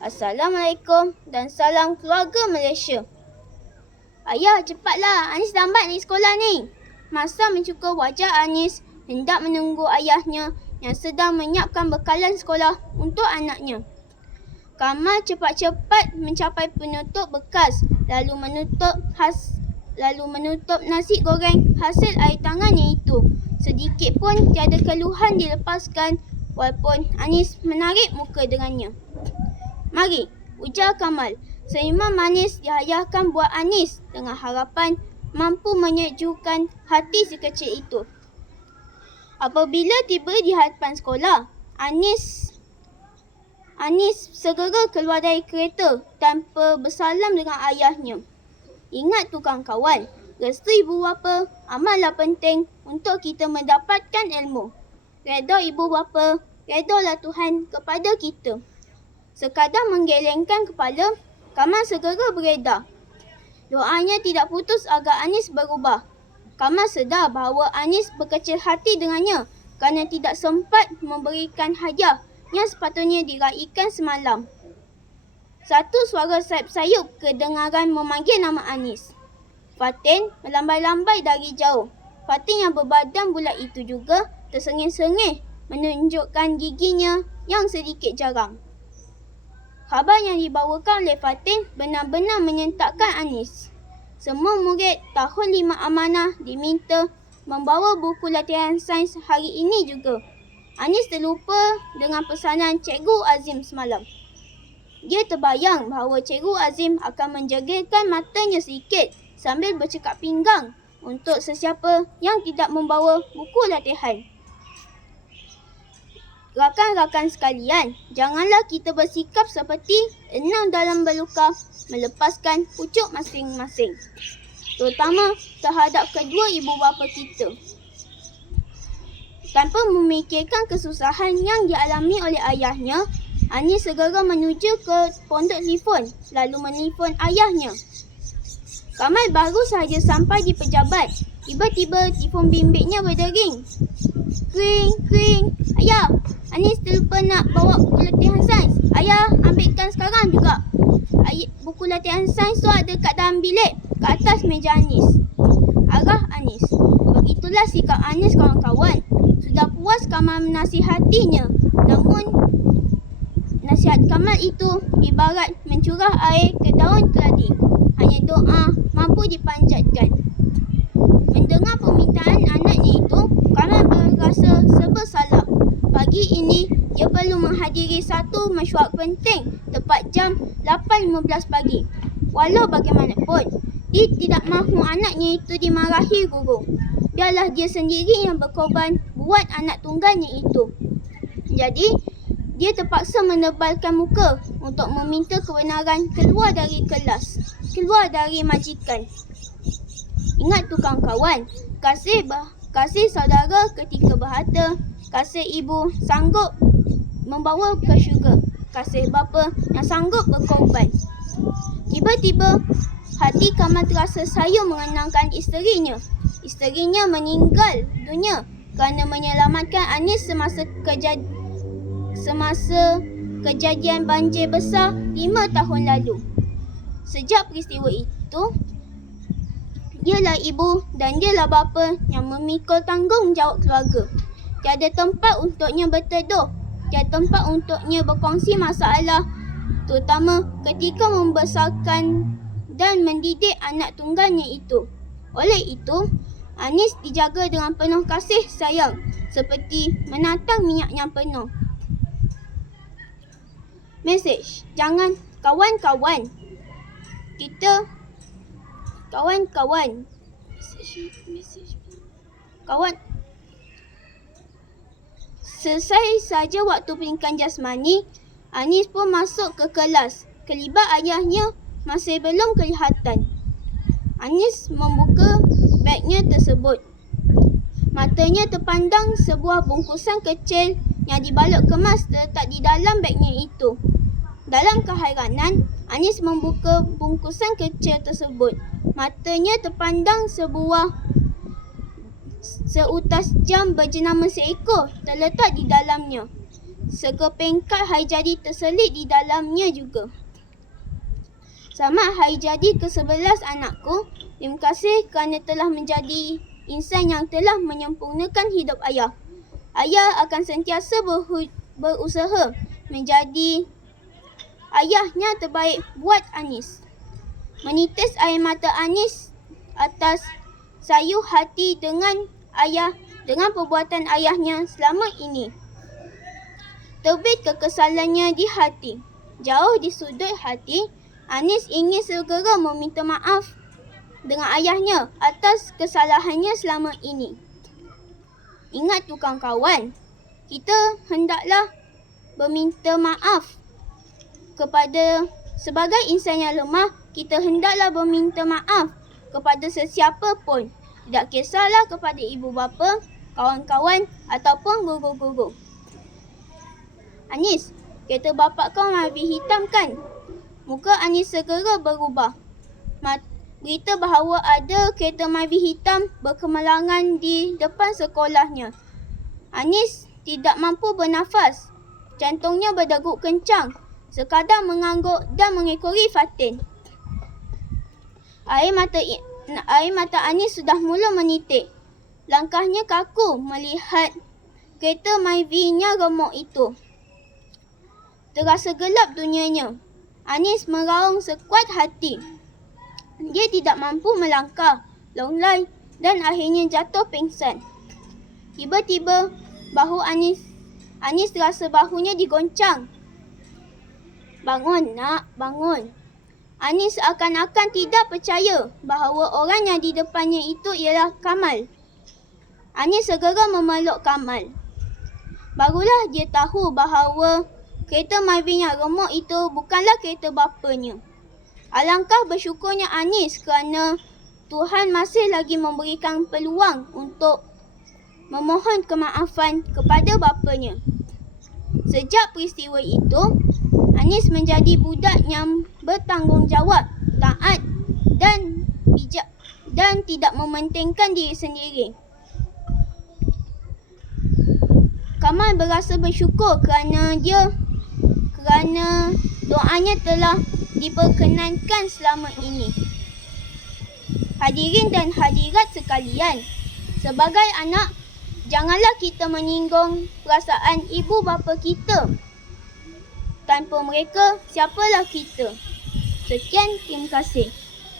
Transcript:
Assalamualaikum dan salam keluarga Malaysia. Ayah, cepatlah. Anis lambat ni sekolah ni. Masa mencukur wajah Anis hendak menunggu ayahnya yang sedang menyiapkan bekalan sekolah untuk anaknya. Kamal cepat-cepat mencapai penutup bekas lalu menutup nasi goreng hasil air tangannya itu. Sedikit pun tiada keluhan dilepaskan walaupun Anis menarik muka dengannya. "Mari," ujar Kamal. Senyuman manis dihayahkan buat Anis dengan harapan mampu menyejukkan hati si kecil itu. Apabila tiba di hadapan sekolah, Anis segera keluar dari kereta tanpa bersalam dengan ayahnya. Ingat tu kawan-kawan, restu ibu bapa amatlah penting untuk kita mendapatkan ilmu. Redha ibu bapa, redhalah Tuhan kepada kita. Sekadar menggelengkan kepala, Kamal segera beredar. Doanya tidak putus agar Anis berubah. Kamal sedar bahawa Anis berkecil hati dengannya kerana tidak sempat memberikan hadiah yang sepatutnya diraikan semalam. Satu suara sayup-sayup kedengaran memanggil nama Anis. Fatin melambai-lambai dari jauh. Fatin yang berbadan bulat itu juga tersengih-sengih menunjukkan giginya yang sedikit jarang. Khabar yang dibawakan oleh Fatin benar-benar menyentakkan Anis. Semua murid tahun 5 amanah diminta membawa buku latihan sains hari ini juga. Anis terlupa dengan pesanan Cikgu Azim semalam. Dia terbayang bahawa Cikgu Azim akan menjegilkan matanya sedikit sambil bercekak pinggang untuk sesiapa yang tidak membawa buku latihan. Rakan-rakan sekalian, janganlah kita bersikap seperti enam dalam berluka melepaskan pucuk masing-masing, terutama terhadap kedua ibu bapa kita. Tanpa memikirkan kesusahan yang dialami oleh ayahnya, Anis segera menuju ke pondok telefon lalu menelefon ayahnya. Kamal baru sahaja sampai di pejabat. Tiba-tiba telefon bimbitnya berdering. Kring, kring. "Ayah, Anis terlupa nak bawa buku latihan sains. Ayah, ambilkan sekarang juga." Buku latihan sains tu ada kat dalam bilik, kat atas meja Anis. Arah Anis. Begitulah sikap Anis, kawan-kawan. Sudah puas Kamal menasihatinya. Namun, nasihat Kamal itu ibarat mencurah air ke daun keladi. Hanya doa mampu dipanjatkan. Mendengar permintaan anaknya itu, Kamal berasa serba salah. Pagi ini, dia perlu menghadiri satu mesyuarat penting tepat jam 8.15 pagi. Walau bagaimanapun, dia tidak mahu anaknya itu dimarahi guru. Biarlah dia sendiri yang berkorban buat anak tunggalnya itu. Jadi, dia terpaksa menebalkan muka untuk meminta kebenaran keluar dari kelas, keluar dari majikan. Ingat tu kawan-kawan, kasih saudara ketika berharta, kasih ibu sanggup membawa ke syurga, kasih bapa yang sanggup berkorban. Tiba-tiba, hati Kamal terasa sayu mengenangkan isterinya. Isterinya meninggal dunia kerana menyelamatkan Anis semasa kejadian banjir besar 5 tahun lalu. Sejak peristiwa itu, dialah ibu dan dialah bapa yang memikul tanggungjawab keluarga. Tiada tempat untuknya berteduh, tiada tempat untuknya berkongsi masalah, terutama ketika membesarkan dan mendidik anak tunggalnya itu. Oleh itu, Anis dijaga dengan penuh kasih sayang, seperti menatang minyak yang penuh. Mesej, jangan kawan-kawan. Selesai saja waktu pendidikan jasmani, Anis pun masuk ke kelas. Kelibat ayahnya masih belum kelihatan. Anis membuka bagnya tersebut. Matanya terpandang sebuah bungkusan kecil yang dibalut kemas terletak di dalam bagnya itu. Dalam keheranan, Anis membuka bungkusan kecil tersebut. Matanya terpandang seutas jam berjenama seekor terletak di dalamnya. sekepengkat hari jadi terselit di dalamnya juga. Selamat hari jadi ke-11 anakku. Terima kasih kerana telah menjadi insan yang telah menyempurnakan hidup ayah. Ayah akan sentiasa berusaha menjadi ayah yang terbaik buat Anis. Menitis air mata Anis atas sayu hati dengan perbuatan ayahnya selama ini. Terbit kekesalannya di hati. Jauh di sudut hati, Anis ingin segera meminta maaf dengan ayahnya atas kesalahannya selama ini. Ingat tu kawan-kawan, kita hendaklah berminta maaf sebagai insan yang lemah, kita hendaklah berminta maaf kepada sesiapa pun. Tidak kisahlah kepada ibu bapa, kawan-kawan ataupun guru-guru. Anis, kereta bapak kau warna hitam kan? Muka Anis segera berubah. Berita bahawa ada kereta Myvi hitam berkemalangan di depan sekolahnya. Anis tidak mampu bernafas. Jantungnya berdegup kencang. Sekadar mengangguk dan mengekori Fatin. Air mata Anis sudah mula menitik. Langkahnya kaku melihat kereta Myvi-nya remuk itu. Terasa gelap dunianya. Anis meraung sekuat hati. Dia tidak mampu melangkah, longlai dan akhirnya jatuh pingsan. Tiba-tiba bahu Anis terasa bahunya digoncang. Bangun nak, bangun. Anis seakan-akan tidak percaya bahawa orang yang di depannya itu ialah Kamal. Anis segera memeluk Kamal. Barulah dia tahu bahawa kereta Myvi yang remuk itu bukanlah kereta bapanya. Alangkah bersyukurnya Anis kerana Tuhan masih lagi memberikan peluang untuk memohon kemaafan kepada bapanya. Sejak peristiwa itu, Anis menjadi budak yang bertanggungjawab, taat dan bijak dan tidak mementingkan diri sendiri. Kamal berasa bersyukur kerana doanya telah diperkenankan selama ini. Hadirin dan hadirat sekalian, sebagai anak, janganlah kita menyinggung perasaan ibu bapa kita. Tanpa mereka, siapalah kita? Sekian, terima kasih.